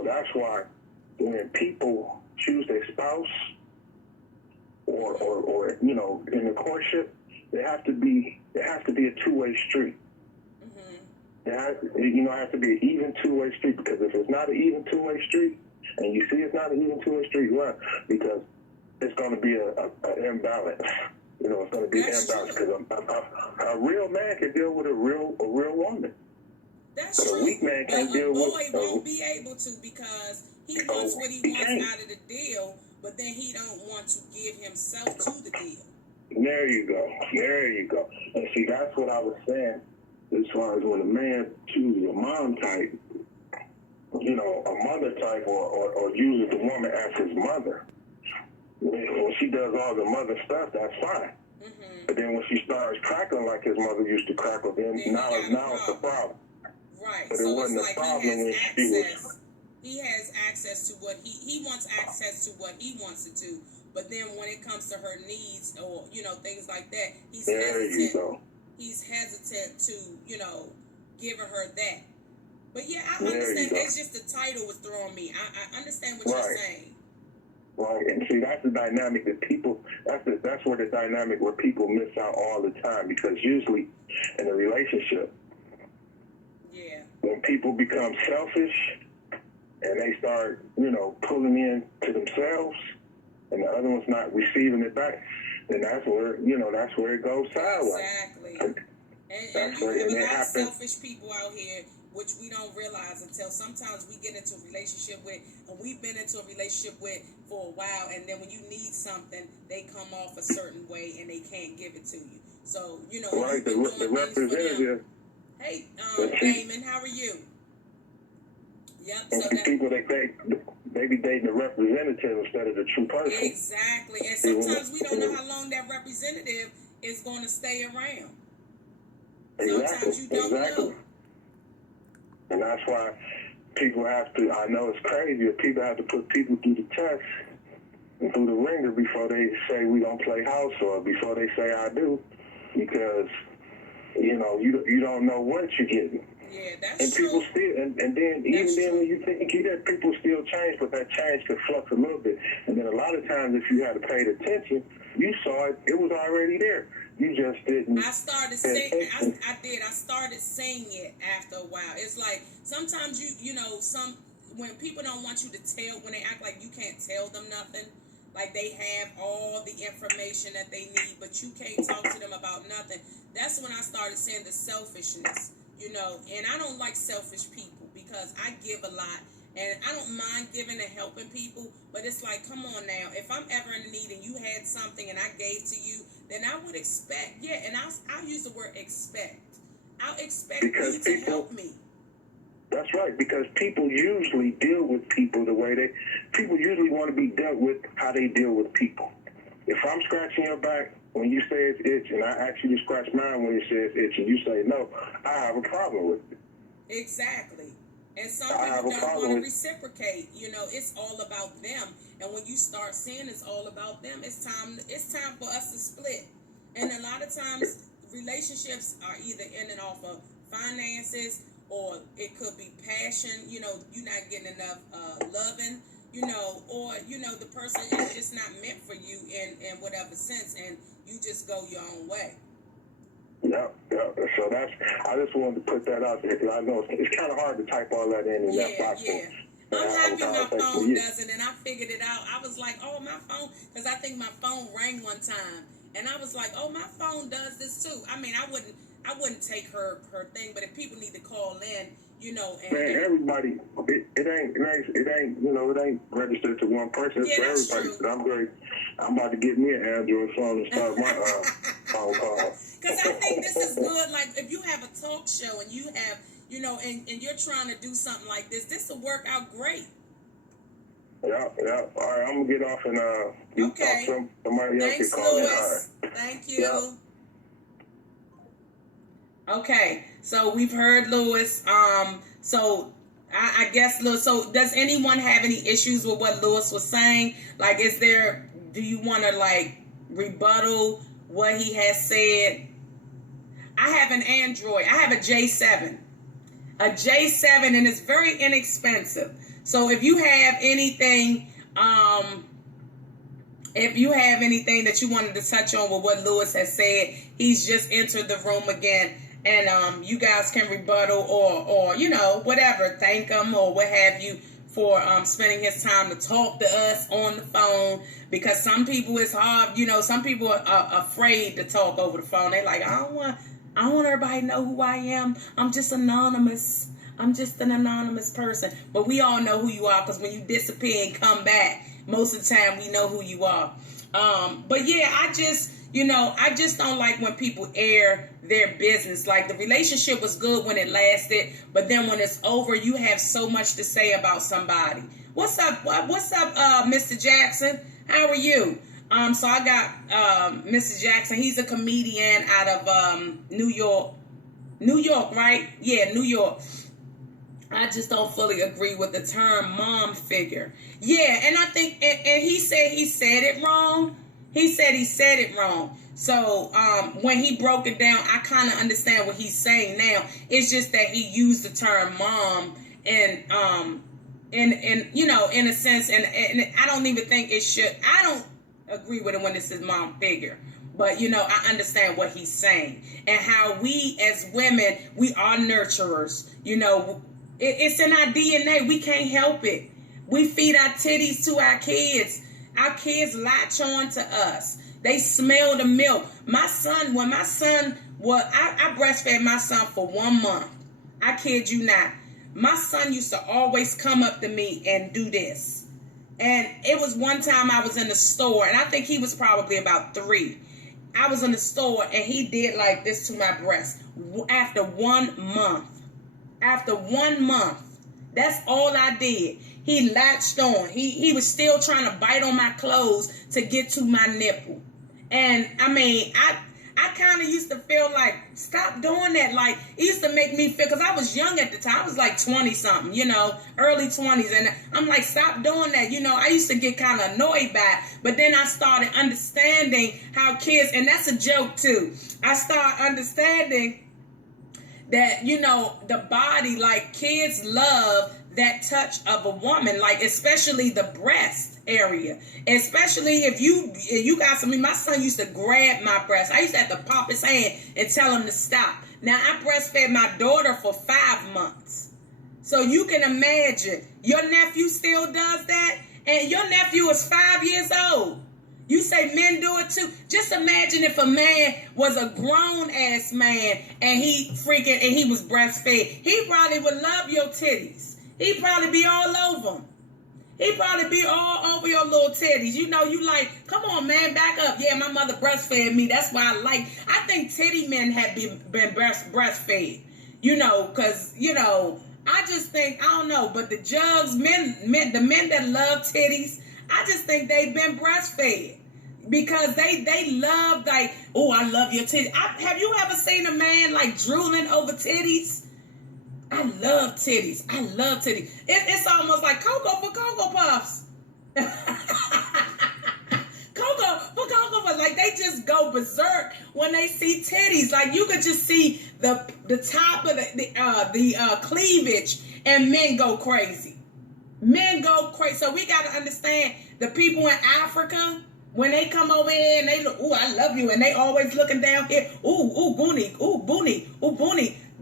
So that's why when people choose their spouse or you know, in the courtship, it has to be a two-way street. It has to be an even two-way street, because if it's not an even two-way street, and you see it's not an even two-way street, run, because it's going to be an imbalance. You know, it's going to be an imbalance, because a real man can deal with a real woman. That's true. A weak man can't deal with. But a boy won't be able to, because he wants what he wants out of the deal, but then he don't want to give himself to the deal. There you go. And see, that's what I was saying. As far as when a man chooses a mom type, you know, a mother type, or uses the woman as his mother, when she does all the mother stuff, that's fine. But then when she starts crackling like his mother used to crackle, then now it's a problem. Right. But so it wasn't it's a problem when she was. He has access to what he wants access to what he wants to do. But then when it comes to her needs, or, you know, things like that, he's hesitant. He's hesitant to, you know, giving her that. But yeah, I understand. It's just the title was throwing me. I understand what you're saying. Right, and see, that's the dynamic that people. That's where the dynamic where people miss out all the time, because usually in a relationship, when people become selfish and they start, you know, pulling in to themselves, and the other one's not receiving it back, then that's where it goes sideways. Exactly. And you have a lot of selfish people out here, which we don't realize until sometimes we get into a relationship with, and we've been into a relationship with for a while, and then when you need something, they come off a certain way and they can't give it to you. So, you know, right, the representative. Hey, Damon, how are you? Yep. And so people they be dating the representative instead of the true person. Exactly. And sometimes we don't know how long that representative is going to stay around. Sometimes you don't know. And that's why people have to, I know it's crazy, but people have to put people through the test and through the ringer before they say we don't play house, or before they say I do, because, you know, you don't know what you're getting. Yeah, that's and true. People still, and then even then when you think that people still change, but that change could flux a little bit. And then a lot of times, if you had paid attention, you saw it was already there. You just didn't. I started saying, I did. I started saying it after a while. It's like sometimes you know, when people don't want you to tell, when they act like you can't tell them nothing, like they have all the information that they need, but you can't talk to them about nothing. That's when I started saying the selfishness, you know. And I don't like selfish people, because I give a lot. And I don't mind giving and helping people, but it's like, come on now. If I'm ever in need and you had something and I gave to you, then I would expect, and I'll use the word expect. I'll expect you to help me. That's right, because people usually deal with people the way people usually want to be dealt with how they deal with people. If I'm scratching your back when you say it's itching, I ask you to scratch mine when you say it's itching, you say no, I have a problem with it. Exactly. And some people don't want to reciprocate. You know, it's all about them. And when you start saying it's all about them, it's time for us to split. And a lot of times, relationships are either in and off of finances, or it could be passion. You know, you're not getting enough loving. You know, or the person is just not meant for you in whatever sense, and you just go your own way. Yeah. So I just wanted to put that out there, because I know it's kind of hard to type all that in that box. Yeah. I'm happy my phone doesn't, and I figured it out. I was like, oh, my phone, because I think my phone rang one time, and I was like, oh, my phone does this too. I mean, I wouldn't take her thing, but if people need to call in, you know, and everybody, it ain't registered to one person. It's for everybody. True. But I'm about to get me an Android phone and start my phone call. Because I think this is good. Like, if you have a talk show and you have, you know, and you're trying to do something like this will work out great. Yeah. All right, I'm gonna get off and talk to somebody else. Thanks, call Louis. Thank you. Yeah. Okay, so we've heard Louis. So I guess, Louis, so does anyone have any issues with what Louis was saying? Like, do you want to, like, rebuttal what he has said? I have an Android. I have a J7. A J7, and it's very inexpensive. So if you have anything, that you wanted to touch on with what Lewis has said, he's just entered the room again, and you guys can rebuttal or whatever, thank him or what have you for spending his time to talk to us on the phone, because some people it's hard, some people are afraid to talk over the phone. They're like, I don't want everybody to know who I am. I'm just anonymous. I'm just an anonymous person. But we all know who you are, because when you disappear and come back, most of the time we know who you are. But yeah, I just don't like when people air their business. Like, the relationship was good when it lasted, but then when it's over, you have so much to say about somebody. What's up, Mr. Jackson? How are you? So I got Mr. Jackson. He's a comedian out of New York. New York, right? Yeah, New York. I just don't fully agree with the term mom figure. Yeah, and I think, and he said it wrong. He said it wrong. So when he broke it down, I kind of understand what he's saying now. It's just that he used the term mom and in a sense, and I don't even think it should. I don't agree with it when it says mom figure. But, I understand what he's saying, and how we as women, we are nurturers. It's in our DNA. We can't help it. We feed our titties to our kids. Our kids latch on to us. They smell the milk. I breastfed my son for 1 month. I kid you not. My son used to always come up to me and do this. And it was one time I was in the store, and I think he was probably about 3. I was in the store, and he did like this to my breast. After 1 month. After 1 month. That's all I did. He latched on. He was still trying to bite on my clothes to get to my nipple. And I mean, I kind of used to feel like, stop doing that. Like, it used to make me feel, because I was young at the time. I was like 20 something, early 20s. And I'm like, stop doing that. I used to get kind of annoyed by it. But then I started understanding how kids, and that's a joke too. I started understanding that, the body, like, kids love that touch of a woman, like, especially the breast area. Especially if you got something. My son used to grab my breast. I used to have to pop his hand and tell him to stop. Now, I breastfed my daughter for 5 months. So you can imagine, your nephew still does that, and your nephew is 5 years old. You say men do it too. Just imagine if a man was a grown-ass man and he was breastfed. He probably would love your titties. He'd probably be all over them. He'd probably be all over your little titties. You like, come on, man, back up. Yeah, my mother breastfed me. That's why I think titty men have been breastfed. Because, I just think, I don't know, but the jugs, the men that love titties, I just think they've been breastfed. Because they love, like, oh, I love your titties. Have you ever seen a man, like, drooling over titties? I love titties. It's almost like Cocoa for Cocoa Puffs. Cocoa for Cocoa Puffs. Like, they just go berserk when they see titties. Like, you could just see the top of the cleavage, and men go crazy. So we got to understand, the people in Africa, when they come over here and they look, ooh, I love you, and they always looking down here, ooh, boonie.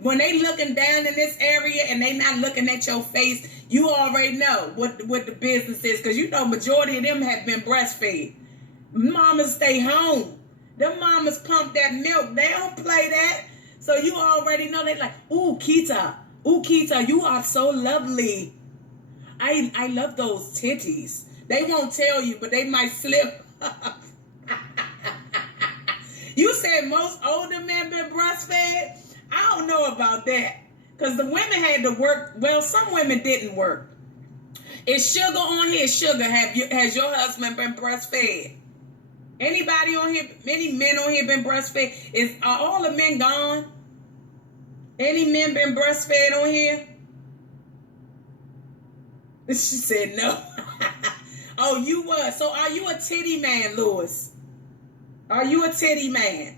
When they looking down in this area and they not looking at your face, you already know what the business is, because majority of them have been breastfed. Mamas stay home. Them mamas pump that milk. They don't play that. So you already know. They like, ooh, Kita, you are so lovely. I love those titties. They won't tell you, but they might slip. You said most older men been breastfed? I don't know about that. Because the women had to work. Well, some women didn't work. Is Sugar on here? Sugar, has your husband been breastfed? Anybody on here? Any men on here been breastfed? Are all the men gone? Any men been breastfed on here? She said no. Oh, you was. So are you a titty man, Lewis? Are you a titty man?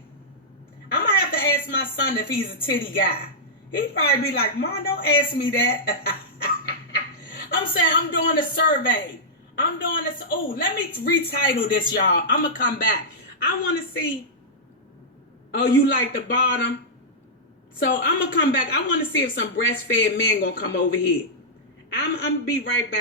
I'm going to have to ask my son if he's a titty guy. He'd probably be like, Mom, don't ask me that. I'm saying I'm doing a survey. I'm doing this. Oh, let me retitle this, y'all. I'm gonna come back. I want to see. Oh, you like the bottom? So I'm gonna come back. I want to see if some breastfed men gonna come over here. I'm gonna be right back.